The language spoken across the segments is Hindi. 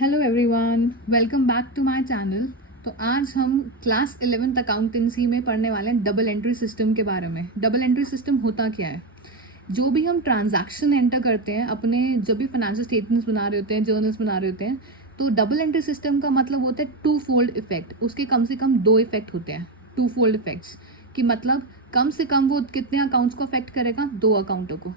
Hello everyone, welcome back to my channel. तो आज हम क्लास 11th अकाउंटेंसी में पढ़ने वाले हैं डबल एंट्री सिस्टम के बारे में। डबल एंट्री सिस्टम होता क्या है? जो भी हम ट्रांजैक्शन एंटर करते हैं अपने, जब भी फाइनेंशियल स्टेटमेंट्स बना रहे होते हैं, जर्नल्स बना रहे होते हैं, तो डबल एंट्री सिस्टम का मतलब होता है टू फोल्ड इफेक्ट। उसके कम से कम दो इफेक्ट होते हैं, टू फोल्ड इफेक्ट्स कि मतलब कम से कम वो कितने अकाउंट्स को अफेक्ट करेगा, दो अकाउंटों को।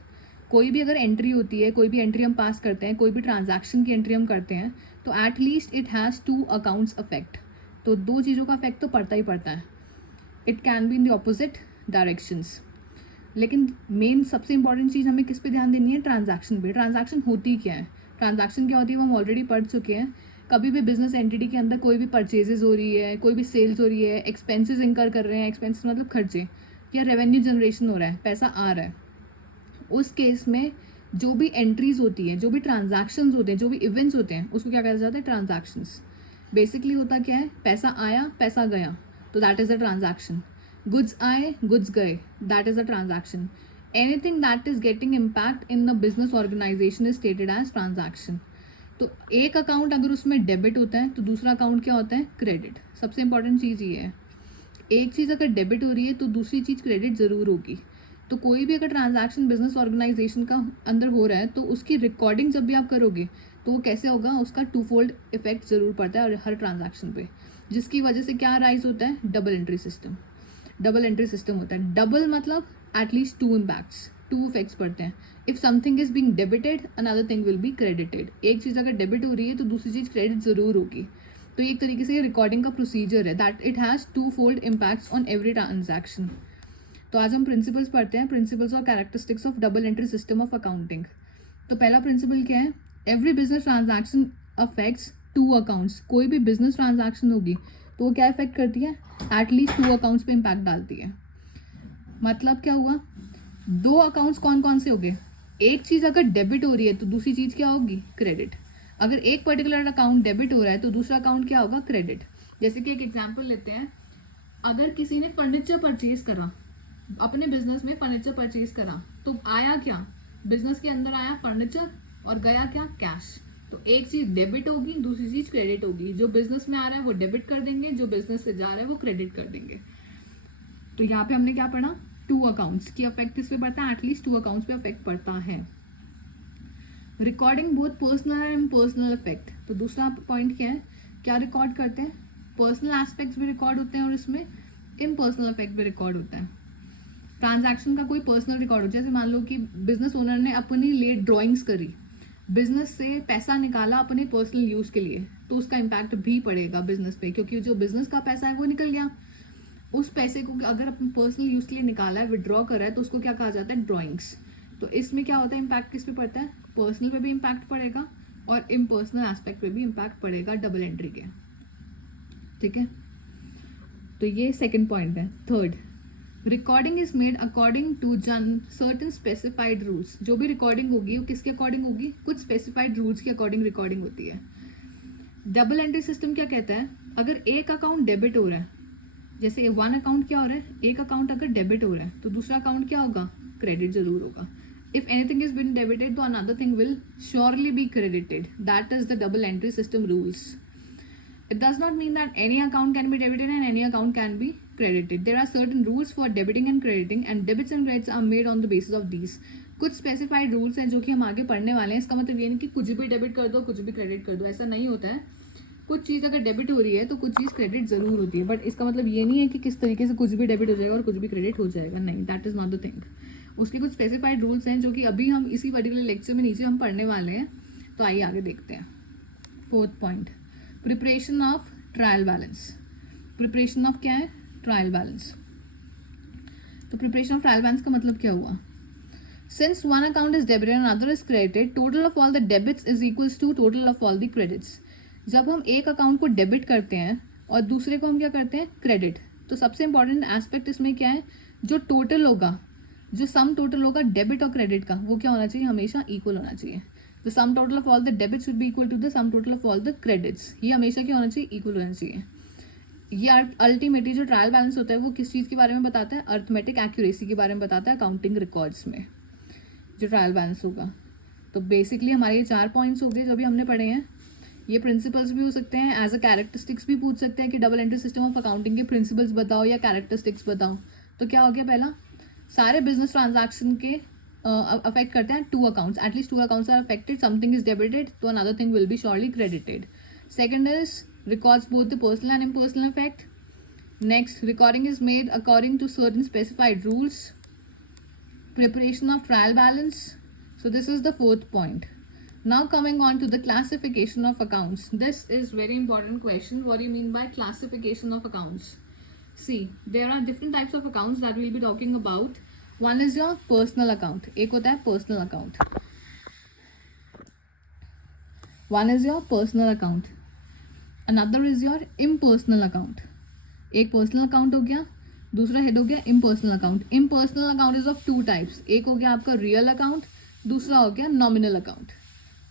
कोई भी अगर एंट्री होती है, कोई भी एंट्री हम पास करते हैं, कोई भी ट्रांजैक्शन की एंट्री हम करते हैं, तो at least it has two accounts affect. तो दो चीज़ों का अफेक्ट तो पड़ता ही पड़ता है। It can be in the opposite directions. लेकिन मेन सबसे इंपॉर्टेंट चीज़ हमें किस पे ध्यान देनी है? ट्रांजैक्शन पे। ट्रांजैक्शन होती क्या है? ट्रांजैक्शन क्या होती है वो हम ऑलरेडी पढ़ चुके हैं। कभी भी बिजनेस एंटिटी के अंदर कोई भी परचेजेज हो रही है, कोई भी सेल्स हो रही है, एक्सपेंसेस इंकर कर रहे हैं, एक्सपेंसेस मतलब खर्चे, या रेवेन्यू जनरेशन हो रहा है, पैसा आ रहा है, उस केस में जो भी एंट्रीज होती हैं, जो भी ट्रांजैक्शंस होते हैं, जो भी इवेंट्स होते हैं, उसको क्या कहा जाता है? ट्रांजैक्शंस। बेसिकली होता क्या है? पैसा आया, पैसा गया, तो that is a transaction. Goods आए, गुड्स गए, that is a transaction. Anything that is getting impact in the business organisation is stated as transaction. तो एक अकाउंट अगर उसमें डेबिट होता है तो दूसरा अकाउंट क्या होता है? क्रेडिट। सबसे इंपॉर्टेंट चीज़ ये है, एक चीज़ अगर डेबिट हो रही है तो दूसरी चीज़ क्रेडिट ज़रूर होगी। तो कोई भी अगर ट्रांजैक्शन बिजनेस ऑर्गेनाइजेशन का अंदर हो रहा है तो उसकी रिकॉर्डिंग जब भी आप करोगे तो वो कैसे होगा? उसका टू फोल्ड इफेक्ट ज़रूर पड़ता है और हर ट्रांजैक्शन पे, जिसकी वजह से क्या राइज होता है? Double entry system. Double entry system होता है। डबल मतलब at least two impacts, two effects पड़ते हैं। If something is being debited, another thing will be credited. एक चीज़ अगर डेबिट हो रही है तो दूसरी चीज़ क्रेडिट ज़रूर होगी। तो एक तरीके से ये रिकॉर्डिंग का प्रोसीजर है, that it has twofold impacts on every transaction. तो आज हम प्रिंसिपल्स पढ़ते हैं, प्रिंसिपल्स और characteristics of double entry system of accounting. तो पहला प्रिंसिपल क्या है? Every business transaction affects two accounts. कोई भी बिजनेस ट्रांजैक्शन होगी तो वो क्या इफेक्ट करती है? एटलीस्ट टू अकाउंट्स पे इम्पैक्ट डालती है। मतलब क्या हुआ? दो अकाउंट्स कौन कौन से हो गए? एक चीज़ अगर डेबिट हो रही है तो दूसरी चीज़ क्या होगी? क्रेडिट। अगर एक पर्टिकुलर अकाउंट डेबिट हो रहा है तो दूसरा अकाउंट क्या होगा? क्रेडिट। जैसे कि एक एग्जांपल लेते हैं, अगर किसी ने फर्नीचर परचेज करा, अपने बिजनेस में फर्नीचर परचेज करा, तो आया क्या? बिजनेस के अंदर आया फर्नीचर और गया क्या? कैश। तो एक चीज डेबिट होगी, दूसरी चीज क्रेडिट होगी। जो बिजनेस में आ रहा है वो डेबिट कर देंगे, जो बिजनेस से जा रहा है वो क्रेडिट कर देंगे। तो यहाँ पे हमने क्या पढ़ा? टू अकाउंट्स की अफेक्ट किस पे पड़ता है? एटलीस्ट टू अकाउंट्स पे अफेक्ट पड़ता है। Recording both personal and personal effect. तो दूसरा पॉइंट क्या है? क्या रिकॉर्ड करते हैं? पर्सनल एस्पेक्ट्स भी रिकॉर्ड होते हैं और इसमें इम्पर्सनल इफेक्ट भी रिकॉर्ड होता है। ट्रांजैक्शन का कोई पर्सनल रिकॉर्ड हो, जैसे मान लो कि बिजनेस ओनर ने अपनी लिए ड्राइंग्स करी, बिजनेस से पैसा निकाला अपने पर्सनल यूज के लिए, तो उसका इम्पैक्ट भी पड़ेगा बिजनेस पे, क्योंकि जो बिजनेस का पैसा है वो निकल गया। उस पैसे को अगर अपने पर्सनल यूज के लिए निकाला है, विड्रॉ करा है, तो उसको क्या कहा जाता है? ड्राइंग्स। तो इसमें क्या होता है? इम्पैक्ट किस पे पड़ता है? पर्सनल पे भी इम्पैक्ट पड़ेगा और इम्पर्सनल एस्पेक्ट पे भी इम्पैक्ट पड़ेगा डबल एंट्री के। ठीक है, तो ये सेकंड पॉइंट है। Third, recording is made according to certain specified rules. जो भी रिकॉर्डिंग होगी वो किसके अकॉर्डिंग होगी? कुछ स्पेसिफाइड रूल्स के अकॉर्डिंग रिकॉर्डिंग होती है। डबल एंट्री सिस्टम क्या कहता है? अगर एक अकाउंट डेबिट हो रहा है, जैसे वन अकाउंट क्या हो रहा है? एक अकाउंट अगर डेबिट हो रहा है तो दूसरा अकाउंट क्या होगा? क्रेडिट जरूर होगा। If anything is been debited तो another thing will surely be credited. That is the double entry system rules. It does not mean that any account can be debited and any account can be credited. There are certain rules for debiting and crediting, and debits and credits are made on the basis of these. कुछ स्पेसिफाइड रूल्स हैं जो कि हम आगे पढ़ने वाले हैं। इसका मतलब ये नहीं कि कुछ भी डेबिट कर दो, कुछ भी क्रेडिट कर दो, ऐसा नहीं होता है। कुछ चीज़ अगर डेबिट हो रही है तो कुछ चीज़ क्रेडिट जरूर होती है, बट इसका मतलब ये नहीं है कि किस तरीके से कुछ भी डेबिट हो जाएगा और कुछ भी क्रेडिट हो जाएगा। नहीं, that is not the thing. उसके कुछ स्पेसिफाइड रूल्स हैं जो कि अभी हम इसी पर्टिकुलर लेक्चर में नीचे हम पढ़ने वाले हैं। तो आइए आगे देखते हैं। Fourth point, preparation of trial balance. Preparation of क्या है? Trial balance. तो प्रिपरेशन ऑफ ट्रायल बैलेंस का मतलब क्या हुआ? Since one account is debited and other is credited, total of all the debits is equals to total of all the credits. जब हम एक अकाउंट को डेबिट करते हैं और दूसरे को हम क्या करते हैं? क्रेडिट। तो सबसे इंपॉर्टेंट एस्पेक्ट इसमें क्या है? जो टोटल होगा, जो सम टोटल होगा डेबिट और क्रेडिट का, वो क्या होना चाहिए? हमेशा इक्वल होना चाहिए। The sum total of all the debits should be equal to the sum total of all the credits. ये हमेशा क्या होना चाहिए? इक्वल होना चाहिए। ये अल्टीमेटली जो ट्रायल बैलेंस होता है वो किस चीज़ के बारे में बताता है? अर्थमेटिक एक्यूरेसी के बारे में बताता है अकाउंटिंग रिकॉर्ड्स में, जो ट्रायल बैलेंस होगा। तो बेसिकली हमारे ये 4 पॉइंट्स हो गए जो भी हमने पढ़े हैं। ये प्रिंसिपल्स भी हो सकते हैं, एज अ कैरेक्टरिस्टिक्स भी पूछ सकते हैं कि double entry system of accounting के प्रिंसिपल्स बताओ या कैरेक्टरिस्टिक्स बताओ। तो क्या हो गया, पहला सारे बिजनेस ट्रांजैक्शन के अफेक्ट करते हैं two accounts, at least two accounts are affected, something is debited तो another thing will be surely credited. Second is records both the personal and impersonal effect. Next, recording is made according to certain specified rules. Preparation of trial balance. So this is the fourth point. Now coming on to the classification of accounts. This is very important question. What do you mean by classification of accounts? See, there are different types of accounts that we'll be talking about. One is your personal account. एक होता है personal account. One is your personal account. Another is your impersonal account. एक personal account हो गया, दूसरा हेड हो गया impersonal account. Impersonal account is of two types, एक हो गया आपका रियल अकाउंट, दूसरा हो गया nominal account.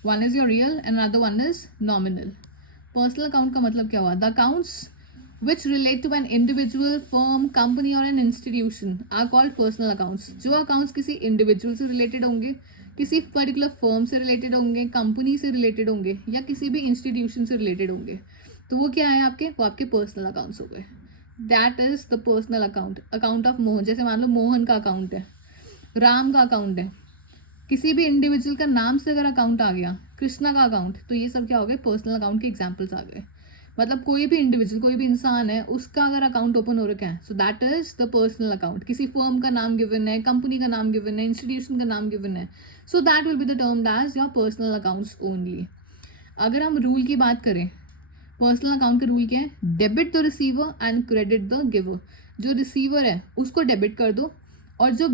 One is your real and another one is nominal. Personal account का मतलब क्या हुआ, the accounts which relate to an individual, firm, company और an institution are called personal accounts. जो अकाउंट्स किसी इंडिविजुअल से रिलेटेड होंगे, किसी पर्टिकुलर फर्म से रिलेटेड होंगे, कंपनी से रिलेटेड होंगे या किसी भी इंस्टीट्यूशन से रिलेटेड होंगे, तो वो क्या है आपके, वो आपके पर्सनल अकाउंट्स हो गए। That is the personal account. Account of Mohan, जैसे मान लो मोहन का अकाउंट है, राम का अकाउंट है, किसी भी इंडिविजुअल का नाम से अगर अकाउंट आ गया, कृष्णा का अकाउंट, तो ये सब क्या हो गए, पर्सनल अकाउंट के एग्जाम्पल्स आ गए। मतलब कोई भी इंडिविजुअल, कोई भी इंसान है, उसका अगर अकाउंट ओपन हो रखा है, so that is the personal account. किसी फर्म का नाम गिवन है, कंपनी का नाम गिवन है, इंस्टीट्यूशन का नाम गिवन है, so that will be the termed as your personal accounts only. अगर हम रूल की बात करें, पर्सनल अकाउंट का रूल क्या है, debit the receiver and credit the giver. जो रिसीवर है उसको डेबिट कर दो, और जो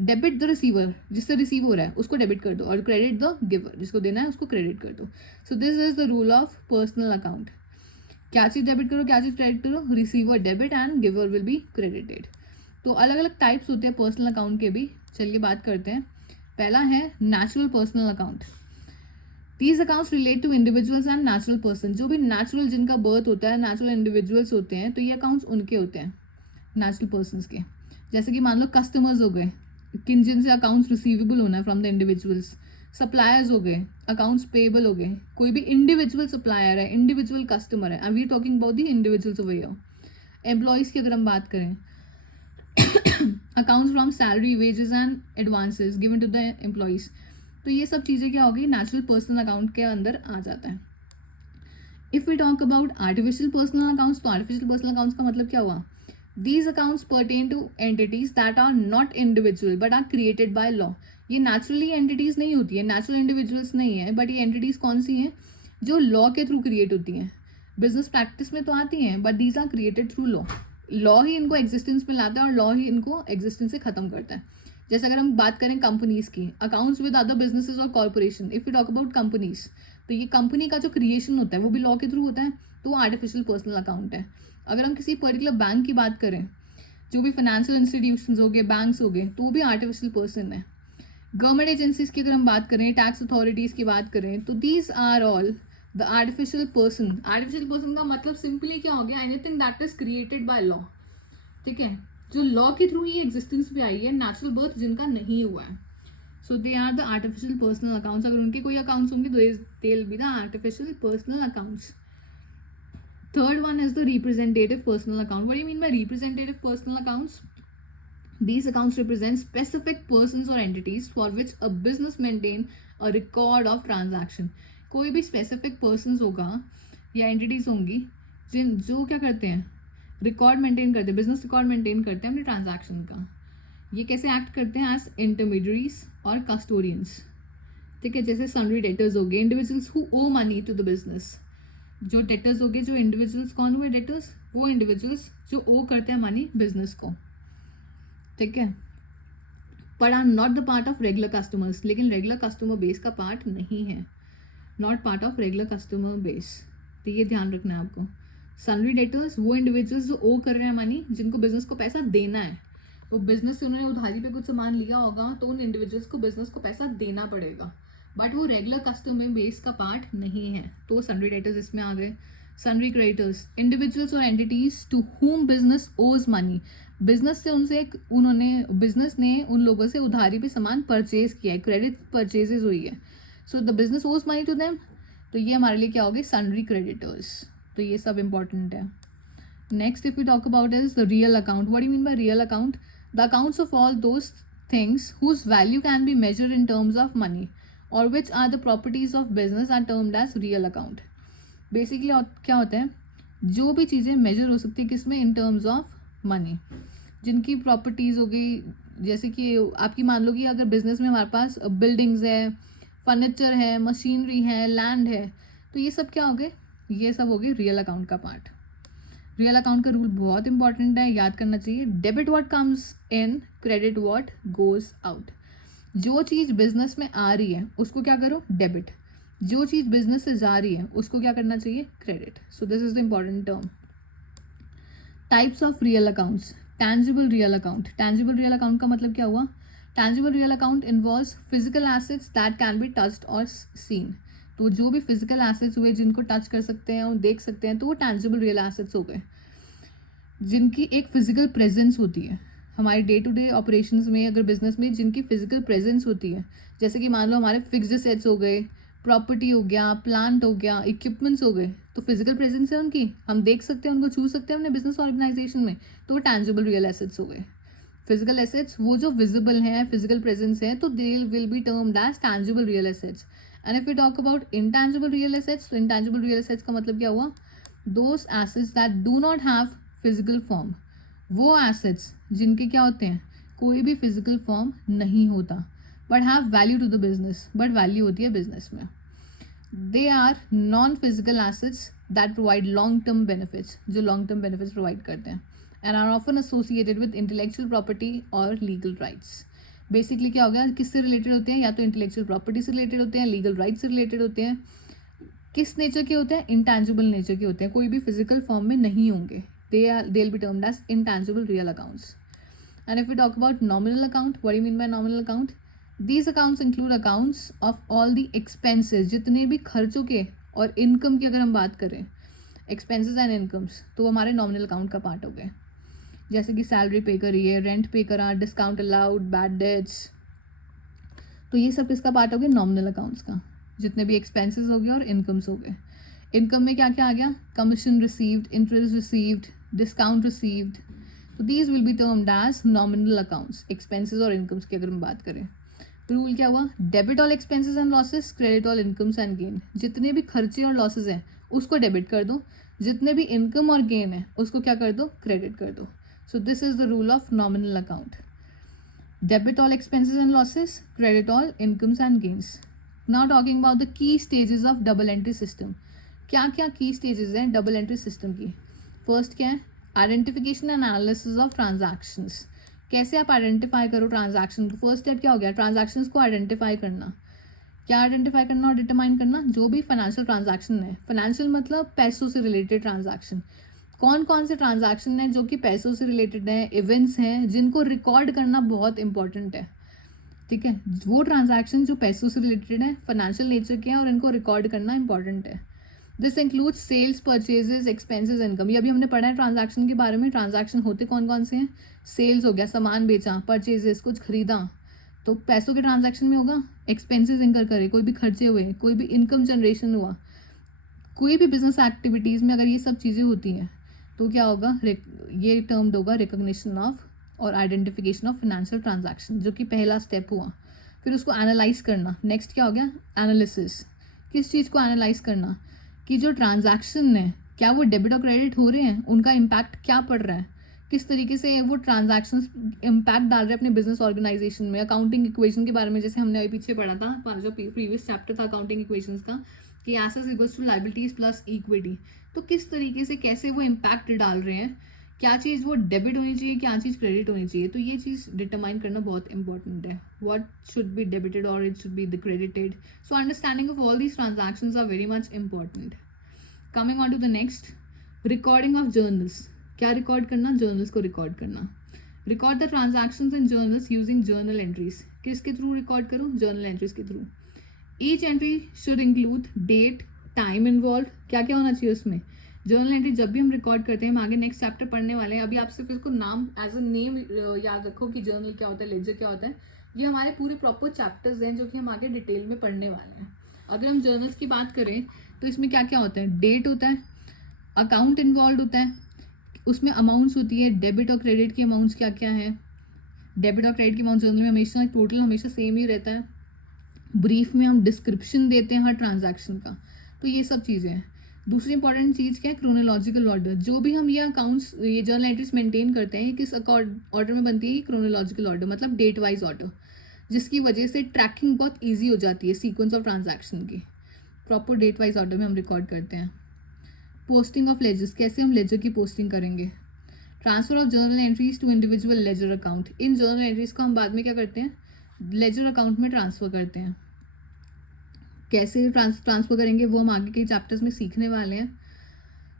डेबिट द रिसीवर, जिससे रिसीव हो रहा है उसको डेबिट कर दो, और क्रेडिट द गिवर, जिसको देना है उसको क्रेडिट कर दो। So this is the rule of personal account. क्या चीज़ डेबिट करो, क्या चीज़ क्रेडिट करो, receiver debit and giver will be credited. तो अलग अलग टाइप्स होते हैं पर्सनल अकाउंट के भी, चलिए बात करते हैं। पहला है natural personal account. These accounts relate to individuals and natural person. जो भी नेचुरल, जिनका बर्थ होता है, नेचुरल इंडिविजुअल्स होते हैं, तो ये अकाउंट्स उनके होते हैं, नेचुरल पर्सनस के। जैसे कि मान लो कस्टमर्स हो गए, किन जिनसे अकाउंट्स रिसीवेबल होना है फ्रॉम द इंडिविजुअल्स। सप्लायर्स हो गए, अकाउंट्स पेबल हो गए, कोई भी इंडिविजुअल सप्लायर है, इंडिविजुअल कस्टमर है, I we talking about the individuals over here. Employees की अगर हम बात करें, accounts from salary, wages and advances given to the employees, तो ये सब चीज़ें क्या होगी, नेचुरल पर्सनल अकाउंट के अंदर आ जाता है। If we talk about artificial personal accounts, तो आर्टिफिशियल पर्सनल अकाउंट्स का मतलब क्या हुआ, these accounts pertain to entities that are not individual but are created by law. ये नेचुरली एंटिटीज़ नहीं होती है, नेचुरल इंडिविजुअल्स नहीं है, बट ये एंटिटीज़ कौन सी हैं, जो लॉ के थ्रू क्रिएट होती हैं। बिजनेस प्रैक्टिस में तो आती हैं, but these are created through law. Law ही इनको एग्जिस्टेंस में लाता है और लॉ ही इनको एग्जिस्टेंस से ख़त्म करता है। जैसे अगर हम बात करें कंपनीज की, अकाउंट्स विद अदर बिजनेसेस और corporation, if you talk about companies, तो ये कंपनी का जो क्रिएशन होता है वो भी लॉ के थ्रू होता है, तो वो आर्टिफिशियल पर्सनल अकाउंट है। अगर हम किसी पर्टिकुलर बैंक की बात करें, जो भी फाइनेंशियल इंस्टीट्यूशंस हो गए, बैंक्स हो गए, तो वो भी आर्टिफिशियल पर्सन है। गवर्नमेंट एजेंसीज की अगर हम बात करें, टैक्स अथॉरिटीज़ की बात करें, तो these are all the artificial person. Artificial person का मतलब सिंपली क्या हो गया, anything that is created by law, ठीक है, जो लॉ के थ्रू ही एग्जिस्टेंस पे आई है, नेचुरल बर्थ जिनका नहीं हुआ है, so they are the artificial personal accounts. अगर उनके कोई अकाउंट्स होंगे तो they will be the artificial personal accounts. Third one is the representative personal account. What do you mean by representative personal accounts? These accounts represent specific persons or entities for which a business maintain a record of transaction. कोई भी specific persons होगा या entities होंगी जो क्या करते हैं, रिकॉर्ड मेंटेन करते हैं, बिजनेस रिकॉर्ड मेंटेन करते हैं अपने ट्रांजैक्शन का। ये कैसे एक्ट करते हैं, एज इंटरमीडियरीज और कस्टोडियंस, ठीक है। जैसे सन्ड्री डेटर्स हो गए, individuals who owe money to the business. जो डेटर्स हो गए, जो इंडिविजुअल्स, कौन हुए डेटर्स, वो इंडिविजुअल्स जो ओ करते हैं मनी बिजनेस को, ठीक है। But are not the part of regular customers, लेकिन रेगुलर कस्टमर बेस का पार्ट नहीं है, not part of regular customer base, तो ये ध्यान रखना है आपको। सन्ड्री डेटर्स वो इंडिविजुअल्स जो ओ कर रहे हैं मनी, जिनको बिजनेस को पैसा देना है, वो बिजनेस से उन्होंने उधारी पे कुछ सामान लिया होगा, तो उन इंडिविजुअल्स को बिजनेस को पैसा देना पड़ेगा, बट वो रेगुलर कस्टमर बेस का पार्ट नहीं है, तो सन्ड्री डेटर्स इसमें आ गए। सन्ड्री क्रेडिटर्स, इंडिविजुअल्स और एंटिटीज टू हुम बिजनेस ओज मनी, बिजनेस से बिजनेस ने उन लोगों से उधारी पे सामान परचेज किया है, क्रेडिट परचेजेज हुई है, सो द बिजनेस ओज मनी टू देम, तो ये हमारे लिए क्या हो गए, सन्ड्री क्रेडिटर्स। तो ये सब इंपॉर्टेंट है। Next if you talk about is the real account. What do you mean by real account? The accounts of all those things whose value can be measured in terms of money और which are the properties of business are termed as real account. Basically क्या होता है, जो भी चीज़ें मेजर हो सकती है किसमें, इन टर्म्स ऑफ मनी, जिनकी प्रॉपर्टीज़ हो गई, जैसे कि आपकी मान लो कि अगर बिजनेस में हमारे पास बिल्डिंग्स है, फर्नीचर है, मशीनरी है, लैंड है, तो ये सब क्या हो गए, ये सब हो गई रियल अकाउंट का पार्ट. रियल अकाउंट का रूल बहुत इंपॉर्टेंट है, याद करना चाहिए. Debit what comes in, credit what goes out. जो चीज़ बिजनेस में आ रही है उसको क्या करो, डेबिट. जो चीज़ बिजनेस से जा रही है उसको क्या करना चाहिए, credit. So this is the important term. Types of real accounts. Tangible real account. Tangible real account का मतलब क्या हुआ, tangible real account involves physical assets that can be touched और सीन. तो जो भी फिजिकल एसेट्स हुए जिनको टच कर सकते हैं और देख सकते हैं, तो वो टैंजिबल रियल एसेट्स हो गए, जिनकी एक फिजिकल प्रेजेंस होती है. हमारे डे टू डे ऑपरेशंस में, अगर बिजनेस में जिनकी फिजिकल प्रेजेंस होती है, जैसे कि मान लो हमारे फिक्स्ड एसेट्स हो गए, प्रॉपर्टी हो गया, प्लांट हो गया, इक्विपमेंट्स हो गए, तो फिजिकल प्रेजेंस है उनकी, हम देख सकते हैं, उनको छू सकते हैं अपने बिजनेस ऑर्गेनाइजेशन में, तो वो टैंजिबल रियल एसेट्स हो गए. फिजिकल एसेट्स वो जो विजिबल हैं, फिजिकल प्रेजेंस है, तो they will be termed as tangible real assets. And if you talk about intangible real assets, तो इंटैंजिबल रियल एसेट्स का मतलब क्या हुआ, those assets that do not have physical form. वो एसेट्स जिनके क्या होते हैं, कोई भी फिजिकल फॉर्म नहीं होता, but have value to the business, but value होती है बिजनेस में. They are non physical assets that provide long term benefits, जो लॉन्ग टर्म बेनिफिट्स प्रोवाइड करते हैं, and are often associated with intellectual property और लीगल राइट्स. बेसिकली क्या हो गया, किससे रिलेटेड होते हैं, या तो इंटेलेक्चुअल प्रॉपर्टी से रिलेटेड होते हैं, लीगल राइट्स से रिलेटेड होते हैं. किस नेचर के होते हैं, इंटैंजिबल नेचर के होते हैं, कोई भी फिजिकल फॉर्म में नहीं होंगे. They'll be termed as intangible real accounts. And if we talk about nominal account, what do you mean by nominal account? These accounts include accounts of all the expenses, जितने भी खर्चों के और इनकम की अगर हम बात करें, एक्सपेंसेस एंड इनकम्स, तो वो हमारे नॉमिनल अकाउंट का पार्ट हो गए. जैसे कि सैलरी पे करी है, रेंट पे करा, डिस्काउंट अलाउड, बैड डेट्स, तो ये सब किसका पार्ट हो गया, नॉमिनल अकाउंट्स का. जितने भी एक्सपेंसेस हो गए और इनकम्स हो गए. इनकम में क्या क्या आ गया, commission received, interest received, discount received, तो these will be termed as nominal accounts. Expenses और इनकम्स की अगर हम बात करें, रूल क्या हुआ, debit all expenses and losses, credit all incomes and gain. जितने भी खर्चे और लॉसेज हैं उसको डेबिट कर दो, जितने भी इनकम और गेन है उसको क्या कर दो, क्रेडिट कर दो. So this is the rule of nominal account. Debit all expenses and losses, credit all incomes and gains. Now talking about the key stages of double entry system. क्या क्या की स्टेजेस हैं डबल एंट्री सिस्टम की. फर्स्ट क्या है, identification and analysis of transactions. कैसे आप आइडेंटिफाई करो ट्रांजैक्शन को. फर्स्ट स्टेप क्या हो गया, ट्रांजैक्शंस को आइडेंटिफाई करना. क्या आइडेंटिफाई करना और डिटरमाइन करना, जो भी फाइनेंशियल ट्रांजैक्शन है, फाइनेंशियल मतलब पैसों से रिलेटेड ट्रांजैक्शन, कौन कौन से ट्रांजैक्शन हैं जो कि पैसों से रिलेटेड हैं, इवेंट्स हैं जिनको रिकॉर्ड करना बहुत इंपॉर्टेंट है. ठीक है, वो ट्रांजैक्शन जो पैसों से रिलेटेड है, फाइनेंशियल नेचर के हैं और इनको रिकॉर्ड करना इंपॉर्टेंट है. This includes sales, purchases, expenses, income. ये अभी हमने पढ़ा है ट्रांजैक्शन के बारे में. ट्रांजैक्शन होते कौन कौन से हैं, सेल्स हो गया, सामान बेचा, परचेजेस कुछ खरीदा, तो पैसों के ट्रांजैक्शन में होगा, एक्सपेंसेस इनकर करे, कोई भी खर्चे हुए, कोई भी इनकम जनरेशन हुआ, कोई भी बिजनेस एक्टिविटीज़ में अगर ये सब चीज़ें होती हैं तो क्या होगा, ये टर्म्ड होगा रिकॉग्निशन ऑफ और आइडेंटिफिकेशन ऑफ फाइनेंशियल ट्रांजैक्शन, जो कि पहला स्टेप हुआ. फिर उसको एनालाइज करना. नेक्स्ट क्या हो गया, एनालिसिस. किस चीज़ को एनालाइज करना, कि जो ट्रांजैक्शन है क्या वो डेबिट और क्रेडिट हो रहे हैं, उनका इम्पैक्ट क्या पड़ रहा है, किस तरीके से वो ट्रांजैक्शंस इम्पैक्ट डाल रहे हैं अपने बिजनेस ऑर्गेनाइजेशन में. अकाउंटिंग इक्वेशन के बारे में जैसे हमने अभी पीछे पढ़ा था, जो प्रीवियस चैप्टर था अकाउंटिंग इक्वेशंस का, कि assets equals to liabilities plus equity, तो किस तरीके से कैसे वो इम्पैक्ट डाल रहे हैं, क्या चीज़ वो डेबिट होनी चाहिए, क्या चीज़ क्रेडिट होनी चाहिए. तो ये चीज़ डिटरमाइन करना बहुत इंपॉर्टेंट है. व्हाट शुड बी डेबिटेड और it should be the credited. So understanding of all these transactions are very much important. Coming on to the next, recording of journals. क्या रिकॉर्ड करना, जर्नल्स को रिकॉर्ड करना. Record the transactions in journals using journal entries. किसके थ्रू रिकॉर्ड करो, जर्नल एंट्रीज के through. Each entry should include date, time involve. क्या क्या होना चाहिए उसमें. जर्नल एंट्री जब भी हम रिकॉर्ड करते हैं, हम आगे नेक्स्ट चैप्टर पढ़ने वाले हैं, अभी आप सिर्फ इसको नाम एज अ नेम याद रखो कि जर्नल क्या होता है, लेजर क्या होता है. ये हमारे पूरे प्रॉपर चैप्टर्स हैं जो कि हम आगे डिटेल में पढ़ने वाले हैं. अगर हम जर्नल्स की बात करें तो इसमें क्या क्या होता है, डेट होता है, अकाउंट इन्वॉल्व होता है, उसमें अमाउंट्स होती है, डेबिट और क्रेडिट की अमाउंट्स क्या क्या है, डेबिट और क्रेडिट की अमाउंट जर्नल में हमेशा टोटल हमेशा सेम ही रहता है, ब्रीफ में हम डिस्क्रिप्शन देते हैं हर ट्रांजैक्शन का, तो ये सब चीज़ें हैं। दूसरी इंपॉर्टेंट चीज़ क्या है, क्रोनोलॉजिकल ऑर्डर। जो भी हम ये अकाउंट्स ये जर्नल एंट्रीज मेंटेन करते हैं ये किस ऑर्डर में बनती है, क्रोनोलॉजिकल ऑर्डर मतलब डेट वाइज ऑर्डर, जिसकी वजह से ट्रैकिंग बहुत ईजी हो जाती है सीक्वेंस ऑफ ट्रांजैक्शन की। प्रॉपर डेट वाइज ऑर्डर में हम रिकॉर्ड करते हैं। पोस्टिंग ऑफ लेजर्स, कैसे हम लेजर की पोस्टिंग करेंगे। Transfer of journal entries to individual ledger account, इन जर्नल एंट्रीज को हम बाद में क्या करते हैं, लेजर अकाउंट में ट्रांसफ़र करते हैं। कैसे ट्रांसफ़र करेंगे वो हम आगे के चैप्टर्स में सीखने वाले हैं।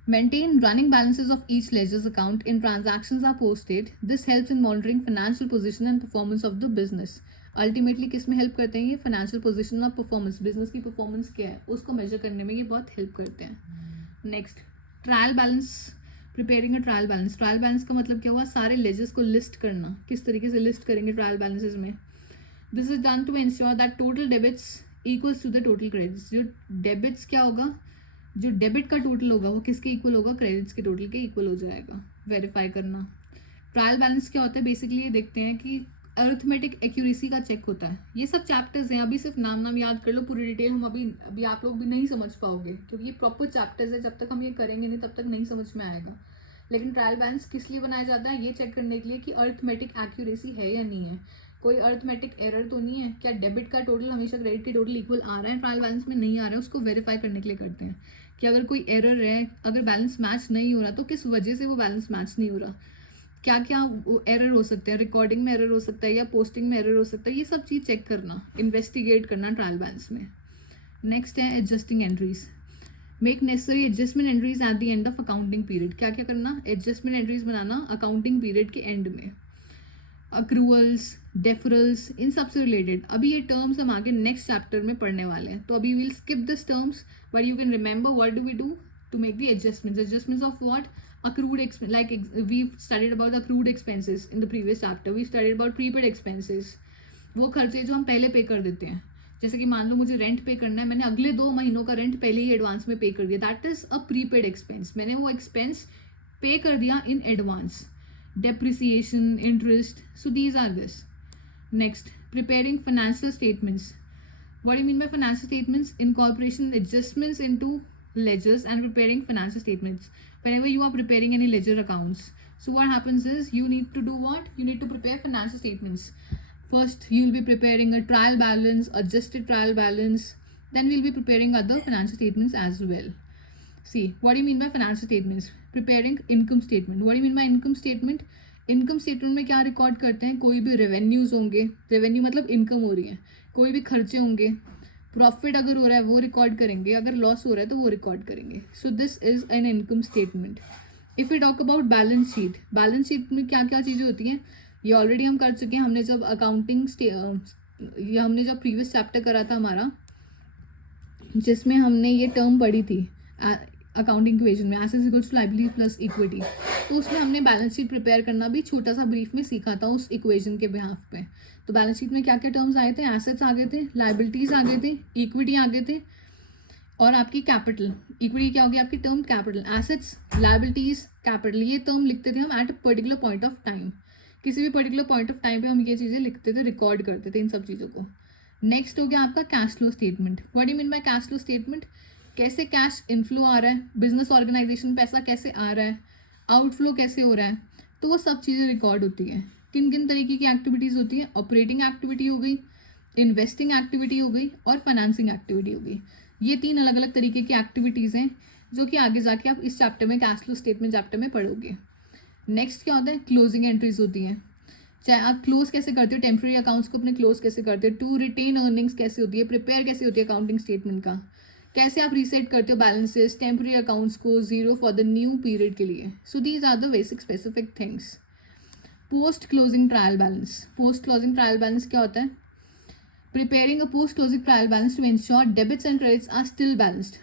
Maintain running balances of each ledgers account in transactions are posted, this helps in monitoring financial position and performance of the business. Ultimately किस में हेल्प करते हैं ये, फाइनेंशियल पोजीशन और परफॉर्मेंस, बिजनेस की परफॉर्मेंस क्या है उसको मेजर करने में ये बहुत हेल्प करते हैं। Next, trial balance, preparing a trial balance. Trial balance का मतलब क्या हुआ, सारे लेजर्स को लिस्ट करना। किस तरीके से लिस्ट करेंगे ट्रायल बैलेंसेज में, this is done to ensure that total debits equals to the total credits. जो डेबिट्स क्या होगा, जो डेबिट का टोटल होगा वो किसके इक्वल होगा, क्रेडिट्स के टोटल के इक्वल हो जाएगा। वेरीफाई करना। ट्रायल बैलेंस क्या होता है, बेसिकली ये देखते हैं कि अर्थमेटिक एक्यूरेसी का चेक होता है। ये सब चैप्टर्स हैं, अभी सिर्फ नाम याद कर लो, पूरी डिटेल हम अभी आप लोग भी नहीं समझ पाओगे क्योंकि ये प्रॉपर चैप्टर्स है, जब तक हम ये करेंगे नहीं तब तक नहीं समझ में आएगा। लेकिन ट्रायल बैलेंस किस लिए बनाया जाता है, ये चेक करने के लिए कि अर्थमेटिक एक्यूरेसी है या नहीं है, कोई अर्थमेटिक एरर तो नहीं है, क्या डेबिट का टोटल हमेशा क्रेडिट के टोटल इक्वल आ रहा है, ट्रायल बैलेंस में नहीं आ रहा है, उसको वेरीफाई करने के लिए करते हैं कि अगर कोई एरर है, अगर बैलेंस मैच नहीं हो रहा तो किस वजह से वो बैलेंस मैच नहीं हो रहा, क्या क्या वो एरर हो सकते हैं, रिकॉर्डिंग में एरर हो सकता है या पोस्टिंग में एरर हो सकता है, ये सब चीज़ चेक करना, इन्वेस्टिगेट करना ट्रायल बैलेंस में। नेक्स्ट है adjusting entries, make necessary adjustment entries at the end of accounting period. क्या क्या करना, एडजस्टमेंट एंट्रीज बनाना अकाउंटिंग पीरियड के एंड में। अक्रूवल्स, डेफरल्स, इन सब से रिलेटेड अभी ये टर्म्स हम आगे नेक्स्ट चैप्टर में पढ़ने वाले हैं, तो अभी will skip this terms but you can remember what do we do to make the adjustments of what, accrued expense, like we've studied about accrued expenses in the previous chapter, we studied about prepaid expenses, वो खर्चे जो हम पहले पे कर देते हैं। जैसे कि मान लो मुझे रेंट पे करना है, मैंने अगले 2 महीनों का रेंट पहले ही एडवांस में पे कर दिया, that is a prepaid expense, मैंने वो एक्सपेंस पे कर दिया in advance. Depreciation, interest, so these are this. Next, preparing financial statements, what do you mean by financial statements, incorporation adjustments into ledgers and preparing financial statements. Whenever you are preparing any ledger accounts, so what happens is you need to do what, you need to prepare financial statements. First you will be preparing a trial balance, adjusted trial balance, then we'll be preparing other financial statements as well. See, what do you mean by financial statements? Preparing income statement. What do you mean by income statement? Income statement में क्या रिकॉर्ड करते हैं, कोई भी रेवेन्यूज होंगे, रेवेन्यू मतलब इनकम हो रही है, कोई भी खर्चे होंगे, प्रॉफिट अगर हो रहा है वो रिकॉर्ड करेंगे, अगर लॉस हो रहा है तो वो रिकॉर्ड करेंगे। So this is an income statement. If you talk about balance sheet, balance sheet में क्या क्या चीज़ें होती हैं ये ऑलरेडी हम कर चुके हैं, हमने जब हमने जब प्रीवियस चैप्टर करा था हमारा, जिसमें हमने ये टर्म पढ़ी थी अकाउंटिंग इक्वेशन में, assets equals to liability plus equity, तो उसमें हमने बैलेंस शीट प्रिपेयर करना भी छोटा सा ब्रीफ में सीखा था उस इक्वेशन के बिहाफ पे। तो बैलेंस शीट में क्या क्या टर्म्स आए थे, एसेट्स आ गए थे, लायबिलिटीज़ आ गए थे, इक्विटी आ गए थे और आपकी कैपिटल। इक्विटी क्या होगी आपकी term, capital, assets, liabilities, capital, ये टर्म लिखते थे हम at a particular point of time, किसी भी पर्टिकुलर पॉइंट ऑफ टाइम पे हम ये चीज़ें लिखते थे, रिकॉर्ड करते थे इन सब चीज़ों को। नेक्स्ट हो गया आपका cash flow statement. What do you mean by cash flow statement, कैसे कैश इनफ्लो आ रहा है, बिजनेस ऑर्गेनाइजेशन पैसा कैसे आ रहा है, आउटफ्लो कैसे हो रहा है, तो वो सब चीज़ें रिकॉर्ड होती हैं। किन किन तरीके की एक्टिविटीज़ होती है, ऑपरेटिंग एक्टिविटी हो गई, इन्वेस्टिंग एक्टिविटी हो गई और फाइनेंसिंग एक्टिविटी हो गई। ये 3 अलग अलग तरीके की एक्टिविटीज़ हैं जो कि आगे जाके आप इस चैप्टर में, कैश फ्लो स्टेटमेंट चैप्टर में पढ़ोगे। नेक्स्ट क्या होता है, क्लोजिंग एंट्रीज होती हैं, चाहे आप क्लोज कैसे करते हो, टेम्प्रेरी अकाउंट्स को अपने क्लोज कैसे करते हो, टू रिटेन अर्निंग्स कैसे होती है, प्रिपेयर कैसे होती है अकाउंटिंग स्टेटमेंट का, कैसे आप रीसेट करते हो बैलेंसेस, टेम्प्रेरी अकाउंट्स को zero for the new period के लिए। So these are the basic specific things. Post closing trial balance, post closing trial balance क्या होता है, preparing a post closing trial balance to ensure debits and credits are still balanced.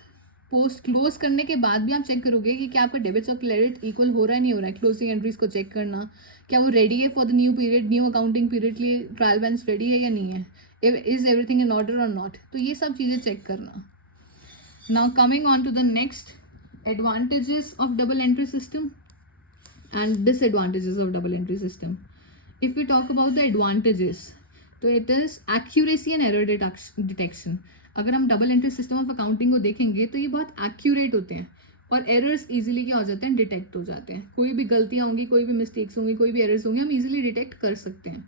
Post close करने के बाद भी आप चेक करोगे कि क्या आपका डेबिट्स और क्रेडिट इक्वल हो रहा है नहीं हो रहा है, क्लोजिंग एंट्रीज को चेक करना, क्या वो रेडी है for the new period, new accounting period के लिए ट्रायल बैलेंस रेडी है या नहीं है, इज एवरीथिंग इन ऑर्डर और नॉट, तो ये सब चीज़ें चेक करना. Now coming on to the next, advantages of double entry system and disadvantages of double entry system. If we talk about the advantages, तो it is accuracy and error detection. अगर हम double entry system of accounting को देखेंगे तो ये बहुत एक्यूरेट होते हैं और एरर्स इजीली क्या हो जाते हैं, डिटेक्ट हो जाते हैं. कोई भी गलतियाँ होंगी, कोई भी मिस्टेक्स होंगी, कोई भी एरर्स होंगे, हम इजीली डिटेक्ट कर सकते हैं.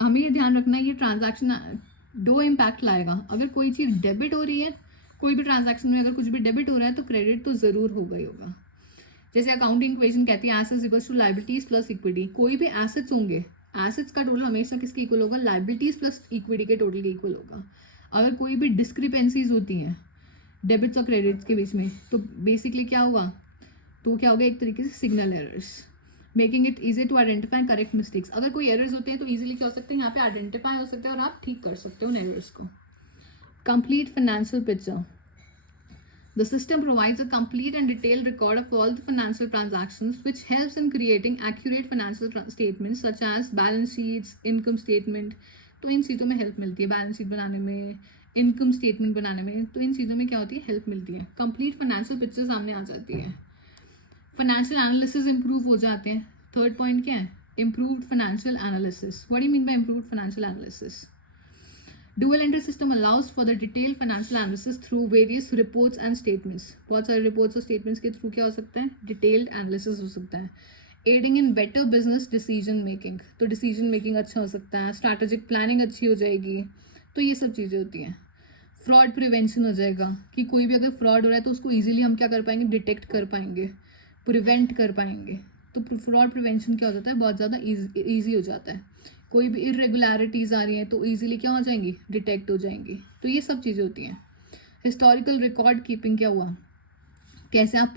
हमें ये ध्यान रखना है ये ट्रांजैक्शन दो इम्पैक्ट लाएगा. अगर कोई चीज़ डेबिट हो रही है, कोई भी ट्रांजैक्शन में अगर कुछ भी डेबिट हो रहा है तो क्रेडिट तो ज़रूर होगा ही होगा. जैसे अकाउंटिंग इक्वेशन कहती है assets equals to liabilities plus equity. कोई भी एसेट्स होंगे, एसेट्स का टोटल हमेशा किसके इक्वल होगा, लायबिलिटीज प्लस इक्विटी के टोटल के इक्वल होगा. अगर कोई भी डिस्क्रिपेंसीज होती हैं डेबिट्स और क्रेडिट्स के बीच में तो बेसिकली क्या होगा, तो क्या होगा, एक तरीके से signal errors, making it easy to identify correct mistakes. अगर कोई एरर्स होते हैं तो ईजिली क्या हो सकते हैं, यहाँ पे आइडेंटिफाई हो सकते हैं और आप ठीक कर सकते हो उन एरर्स को. Complete financial picture. The system provides a complete and detailed record of all the financial transactions, which helps in creating accurate financial statements such as balance sheets, income statement. तो इन चीज़ों में हेल्प मिलती है, बैलेंस शीट बनाने में, इनकम स्टेटमेंट बनाने में. तो इन चीज़ों में क्या होती है, हेल्प मिलती है. कंप्लीट फाइनेंशियल पिक्चर सामने आ जाती है. फाइनेंशियल एनालिसिस इंप्रूव हो जाते हैं. थर्ड पॉइंट क्या है, improved financial analysis. What do you mean bye improved financial analysis? Dual entry system allows for the detailed financial analysis through various reports and statements. बहुत सारे reports और statements के थ्रू क्या हो सकता है, detailed analysis हो सकता है. Aiding in better business decision making. तो decision making अच्छा हो सकता है, strategic planning अच्छी हो जाएगी. तो ये सब चीज़ें होती हैं. फ्रॉड प्रिवेंशन हो जाएगा कि कोई भी अगर फ्रॉड हो रहा है तो उसको ईजिली हम क्या कर पाएंगे, डिटेक्ट कर पाएंगे, प्रिवेंट कर पाएंगे. तो फ्रॉड प्रिवेंशन क्या हो जाता है, बहुत ज़्यादा ईजी हो जाता है. कोई भी इरेगुलरिटीज़ आ रही हैं तो इजीली क्या हो जाएंगी, डिटेक्ट हो जाएंगी. तो ये सब चीज़ें होती हैं. हिस्टोरिकल रिकॉर्ड कीपिंग क्या हुआ, कैसे आप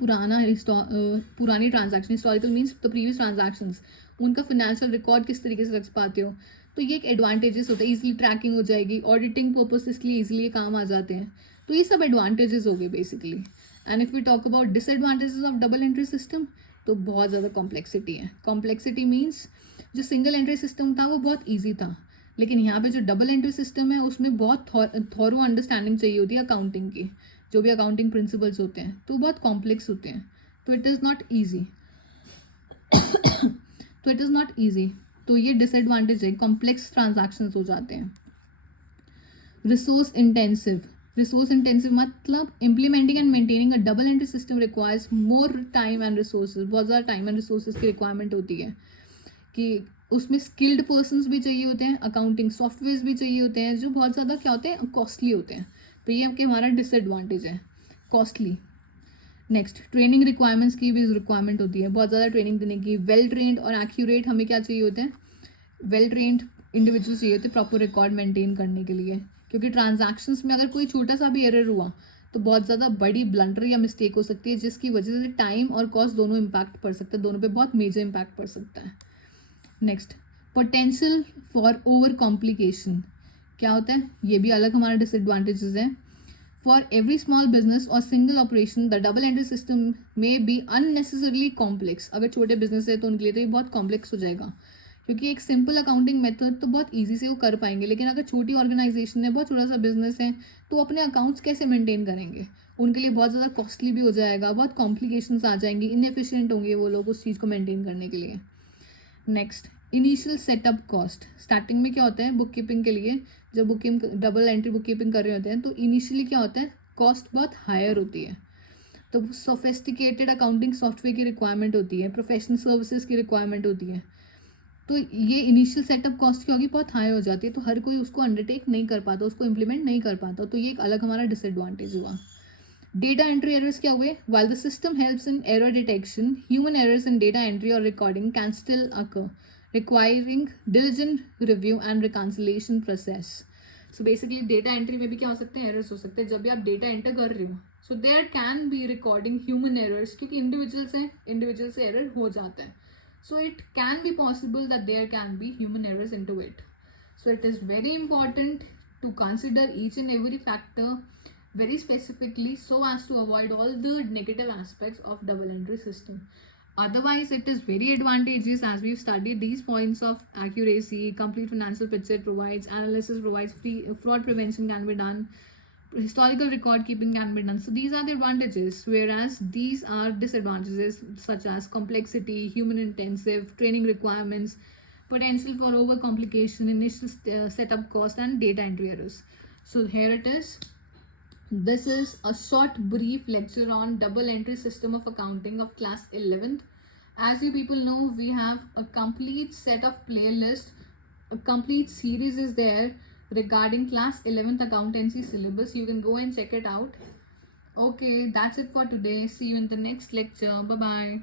पुरानी transaction, historical means the previous transactions, उनका फाइनेंशियल रिकॉर्ड किस तरीके से रख पाते हो. तो ये एक एडवांटेजेस होता है, ईजिली ट्रैकिंग हो जाएगी. ऑडिटिंग पर्पज के लिए ईजिली काम आ जाते हैं. तो ये सब एडवांटेजेस हो गए basically. And if we talk about disadvantages of double entry system, तो बहुत ज़्यादा कॉम्प्लेक्सिटी है. कॉम्प्लेक्सिटी मीन्स जो सिंगल एंट्री सिस्टम था वो बहुत ईजी था, लेकिन यहाँ पे जो डबल एंट्री सिस्टम है उसमें बहुत थॉरो अंडरस्टैंडिंग चाहिए होती है अकाउंटिंग की. जो भी अकाउंटिंग प्रिंसिपल्स होते हैं तो बहुत कॉम्प्लेक्स होते हैं. तो इट इज़ नॉट ईजी. तो ये डिसएडवांटेज है, कॉम्प्लेक्स ट्रांजैक्शंस हो जाते हैं. रिसोर्स इंटेंसिव मतलब implementing and maintaining a double entry system requires more time and resources. बहुत ज़्यादा टाइम एंड रिसोर्सेज की रिक्वायरमेंट होती है कि उसमें स्किल्ड पर्सन्स भी चाहिए होते हैं, अकाउंटिंग सॉफ्टवेयर्स भी चाहिए होते हैं जो बहुत ज़्यादा क्या होते हैं, कॉस्टली होते हैं. तो ये आपके हमारा डिसएडवांटेज है, कॉस्टली. नेक्स्ट, ट्रेनिंग रिक्वायरमेंट्स की भी रिक्वायरमेंट होती है, बहुत ज़्यादा ट्रेनिंग देने की. वेल ट्रेंड और एक्यूरेट हमें क्या चाहिए होते हैं, वेल ट्रेंड इंडिविजुअल्स चाहिए होते हैं प्रॉपर रिकॉर्ड मेंटेन करने के लिए. क्योंकि ट्रांजैक्शंस में अगर कोई छोटा सा भी एरर हुआ तो बहुत ज़्यादा बड़ी ब्लंडर या मिस्टेक हो सकती है, जिसकी वजह से टाइम और कॉस्ट दोनों इम्पैक्ट पड़ सकता है, दोनों पे बहुत मेजर इम्पैक्ट पड़ सकता है. Next, potential for over complication क्या होता है, ये भी अलग हमारा डिसएडवांटेजेस है. फॉर एवरी स्मॉल बिजनेस और single operation the double entry system में बी अननेसेसरली कॉम्प्लेक्स. अगर छोटे बिजनेस है तो उनके लिए तो ये बहुत कॉम्प्लेक्स हो जाएगा, क्योंकि एक सिंपल अकाउंटिंग मेथड तो बहुत इजी से वो कर पाएंगे. लेकिन अगर छोटी ऑर्गेनाइजेशन है, बहुत छोटा सा बिजनेस है, तो अपने अकाउंट्स कैसे मेंटेन करेंगे, उनके लिए बहुत ज़्यादा कॉस्टली भी हो जाएगा, बहुत कॉम्प्लिकेशंस आ जाएंगी, इनएफिशिएंट होंगे वो लोग उस चीज़ को मेंटेन करने के लिए. Next, initial setup cost. Starting में क्या होता है, बुक कीपिंग के लिए जब डबल एंट्री बुक कीपिंग कर रहे होते हैं तो इनिशियली क्या होता है, कॉस्ट बहुत हायर होती है. तो सोफिस्टिकेटेड अकाउंटिंग सॉफ्टवेयर की रिक्वायरमेंट होती है, प्रोफेशनल सर्विसेज की रिक्वायरमेंट होती है. तो ये इनिशियल सेटअप कॉस्ट क्या होगी, बहुत हाई हो जाती है. तो हर कोई उसको अंडरटेक नहीं कर पाता, उसको इम्प्लीमेंट नहीं कर पाता. तो ये एक अलग हमारा डिसएडवांटेज हुआ. डेटा एंट्री एरर्स क्या हुए, while the system helps in error detection, human errors in data entry और recording can still occur, requiring diligent review and reconciliation process. So basically data entry में भी क्या हो सकते हैं, एरर्स हो सकते हैं जब भी आप डेटा एंटर कर रहे हो. So there can be recording human errors, क्योंकि इंडिविजुअल से एरर हो जाता है. So it can be possible that there can be human errors into it. So it is very important to consider each and every factor very specifically so as to avoid all the negative aspects of double entry system. Otherwise, it is very advantageous as we've studied these points of accuracy, complete financial picture it provides, analysis provides, free fraud prevention can be done, historical record keeping can be done. So these are the advantages, whereas these are disadvantages such as complexity, human intensive, training requirements, potential for overcomplication, initial setup cost, and data entry errors. So here it is. This is a short brief lecture on double entry system of accounting of class 11th. As you people know, we have a complete set of playlist, a complete series is there regarding class 11th accountancy syllabus. You can go and check it out. Okay, that's it for today. See you in the next lecture. Bye bye.